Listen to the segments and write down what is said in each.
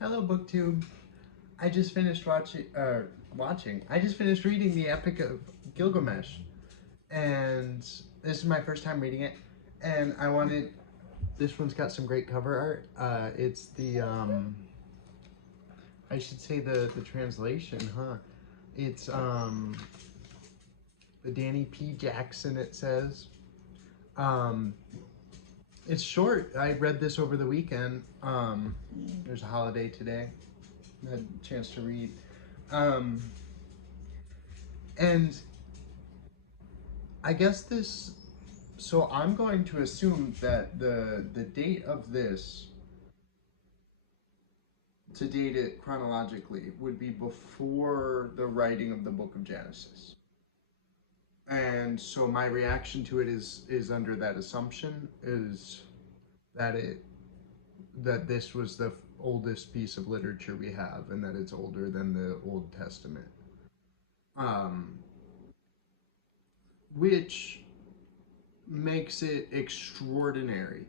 Hello, BookTube. I just finished I just finished reading the Epic of Gilgamesh, and this is my first time reading it. And this one's got some great cover art. It's I should say the translation, huh? It's the Danny P. Jackson. It says. Um, it's short. I read this over the weekend. There's a holiday today. I had a chance to read. Um, and I guess so I'm going to assume that the date of this, to date it chronologically, would be before the writing of the book of Genesis. And so my reaction to it is under that assumption, is that this was the oldest piece of literature we have, and that it's older than the Old Testament. Which makes it extraordinary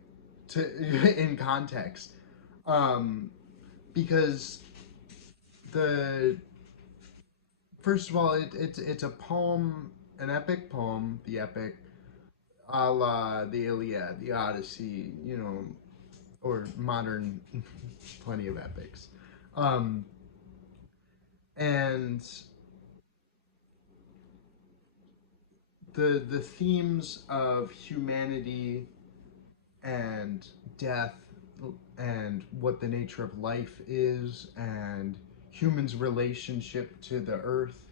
in context, because the first of all, it's a poem, an epic poem, the epic, a la the Iliad, the Odyssey, or modern, plenty of epics, um, and the themes of humanity and death and what the nature of life is and humans' relationship to the earth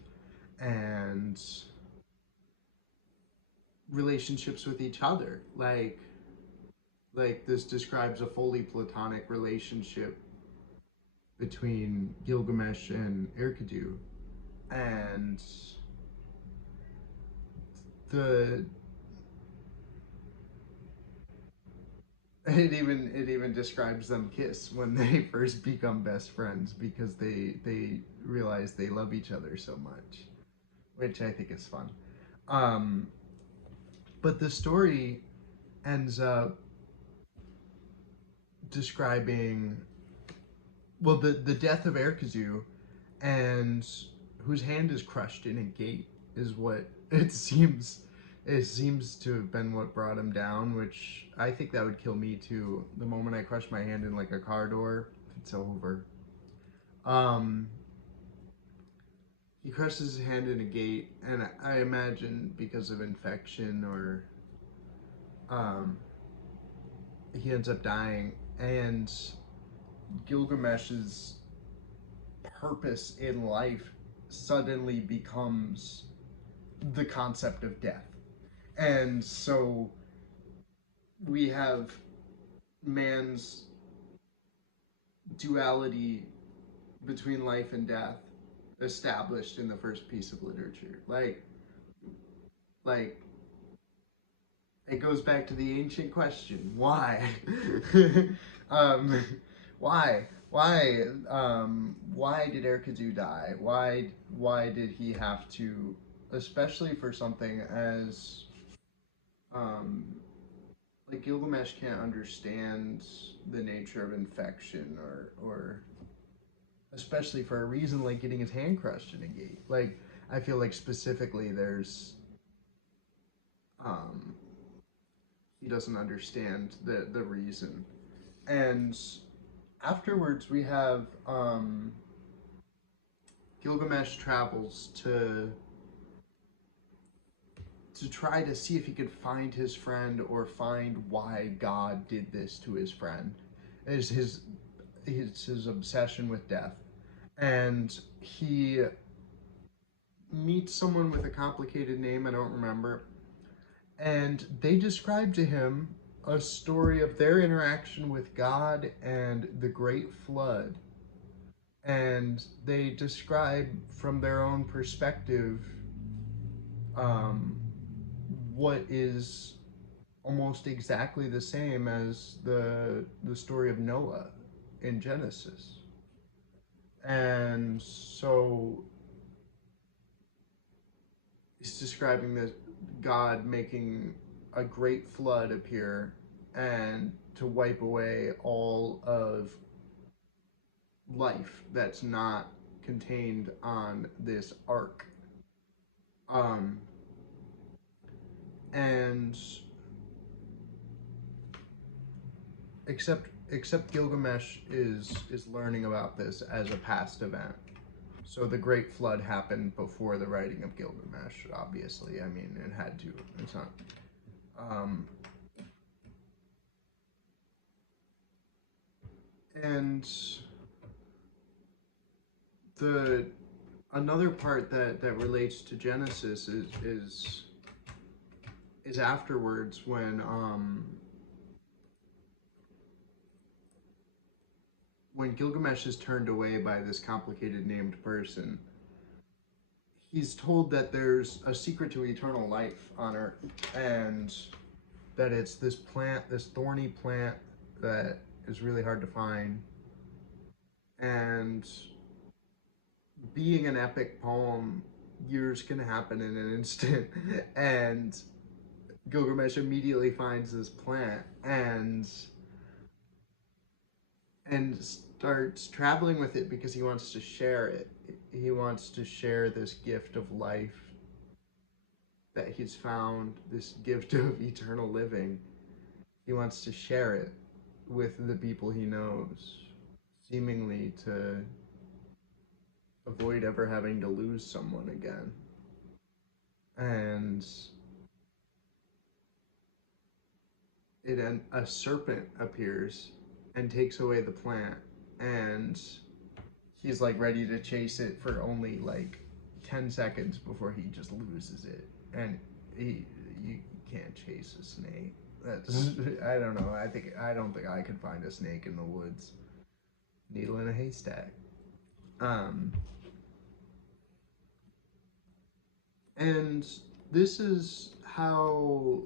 and relationships with each other, like this describes a fully platonic relationship between Gilgamesh and Erkidu, and the it even describes them kiss when they first become best friends, because they realize they love each other so much, which I think is fun. Um, but the story ends up describing, well, the death of Erkidu, and whose hand is crushed in a gate, is what it seems to have been what brought him down, which I think that would kill me too. The moment I crush my hand in like a car door, it's over. Um, he crushes his hand in a gate, and I imagine because of infection or um, he ends up dying, and Gilgamesh's purpose in life suddenly becomes the concept of death. And so we have man's duality between life and death established in the first piece of literature. Like it goes back to the ancient question: why? um, why did Erykah die? Why did he have to, especially for something as um, like Gilgamesh can't understand the nature of infection, or especially for a reason like getting his hand crushed in a gate. Like, I feel like specifically there's um, he doesn't understand the reason. And afterwards we have Gilgamesh travels to try to see if he could find his friend, or find why God did this to his friend. Is his obsession with death. And he meets someone with a complicated name I don't remember, and they describe to him a story of their interaction with God and the Great Flood. And they describe from their own perspective um, what is almost exactly the same as the story of Noah in Genesis. And so he's describing this God making a great flood appear and to wipe away all of life that's not contained on this ark. And except Gilgamesh is learning about this as a past event. So the Great Flood happened before the writing of Gilgamesh, obviously. I mean, it had to. It's not. And another part that relates to Genesis is afterwards when Gilgamesh is turned away by this complicated named person. He's told that there's a secret to eternal life on Earth, and that it's this plant, this thorny plant that is really hard to find. And being an epic poem, years can happen in an instant. And Gilgamesh immediately finds this plant and starts traveling with it because he wants to share it. He wants to share this gift of life that he's found, this gift of eternal living. He wants to share it with the people he knows, seemingly to avoid ever having to lose someone again. And a serpent appears and takes away the plant, and he's like ready to chase it for only like 10 seconds before he just loses it. And you can't chase a snake. That's I don't know. I don't think I could find a snake in the woods. Needle in a haystack. And this is how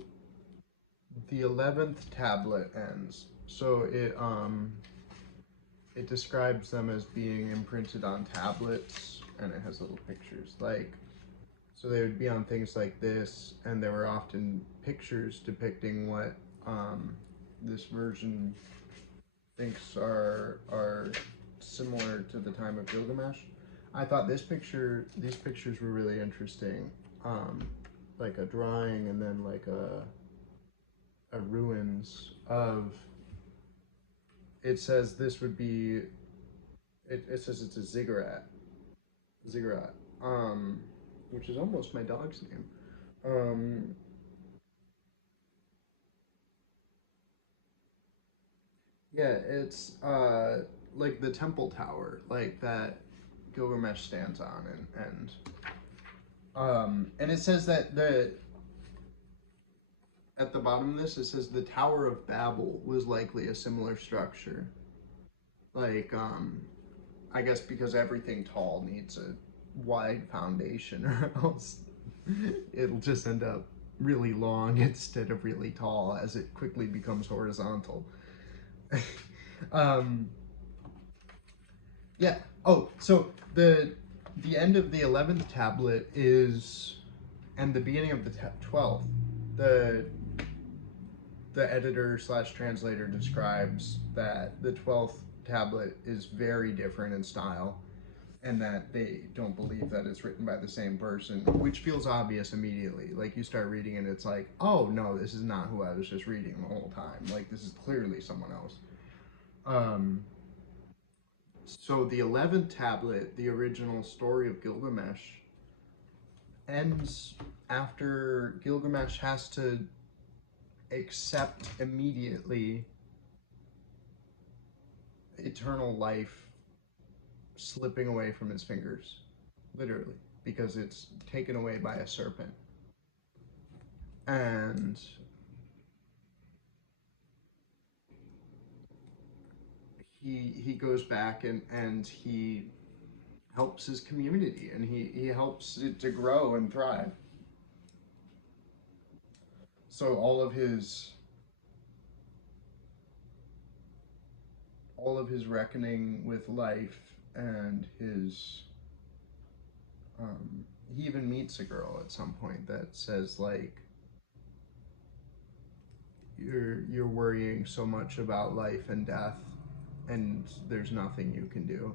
the 11th tablet ends. So it describes them as being imprinted on tablets, and it has little pictures. Like, so they would be on things like this, and there were often pictures depicting what this version thinks are similar to the time of Gilgamesh. I thought these pictures were really interesting. Like a drawing, and then like a ruins of. It says this would be. It says it's a ziggurat, which is almost my dog's name. Yeah, it's like the temple tower, like that Gilgamesh stands on, and it says that at the bottom of this, it says the Tower of Babel was likely a similar structure. Like, I guess because everything tall needs a wide foundation, or else it'll just end up really long instead of really tall as it quickly becomes horizontal. Yeah. Oh, so the end of the 11th tablet is, and the beginning of the 12th. The editor / translator describes that the 12th tablet is very different in style, and that they don't believe that it's written by the same person, which feels obvious immediately. Like, you start reading it, it's like, oh no, this is not who I was just reading the whole time. Like, this is clearly someone else. So the 11th tablet, the original story of Gilgamesh, ends after Gilgamesh has to accept immediately eternal life slipping away from his fingers, literally, because it's taken away by a serpent. And he goes back and he helps his community, and he helps it to grow and thrive. So all of his reckoning with life, and his he even meets a girl at some point that says, like, you're worrying so much about life and death, and there's nothing you can do.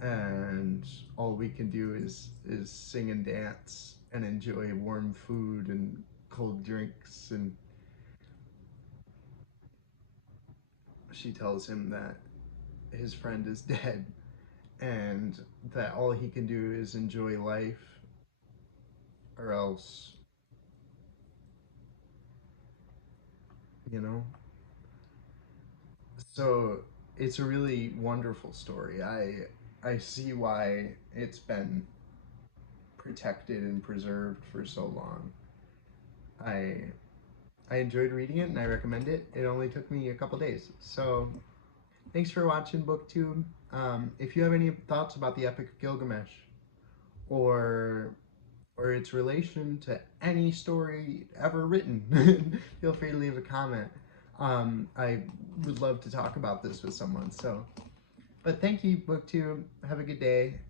And all we can do is sing and dance and enjoy warm food and cold drinks. And she tells him that his friend is dead and that all he can do is enjoy life, or else, you know. So it's a really wonderful story. I see why it's been protected and preserved for so long. I I enjoyed reading it and I recommend it. It only took me a couple days. So thanks for watching BookTube. If you have any thoughts about the Epic of Gilgamesh or its relation to any story ever written, feel free to leave a comment. I would love to talk about this with someone. But thank you, BookTube. Have a good day.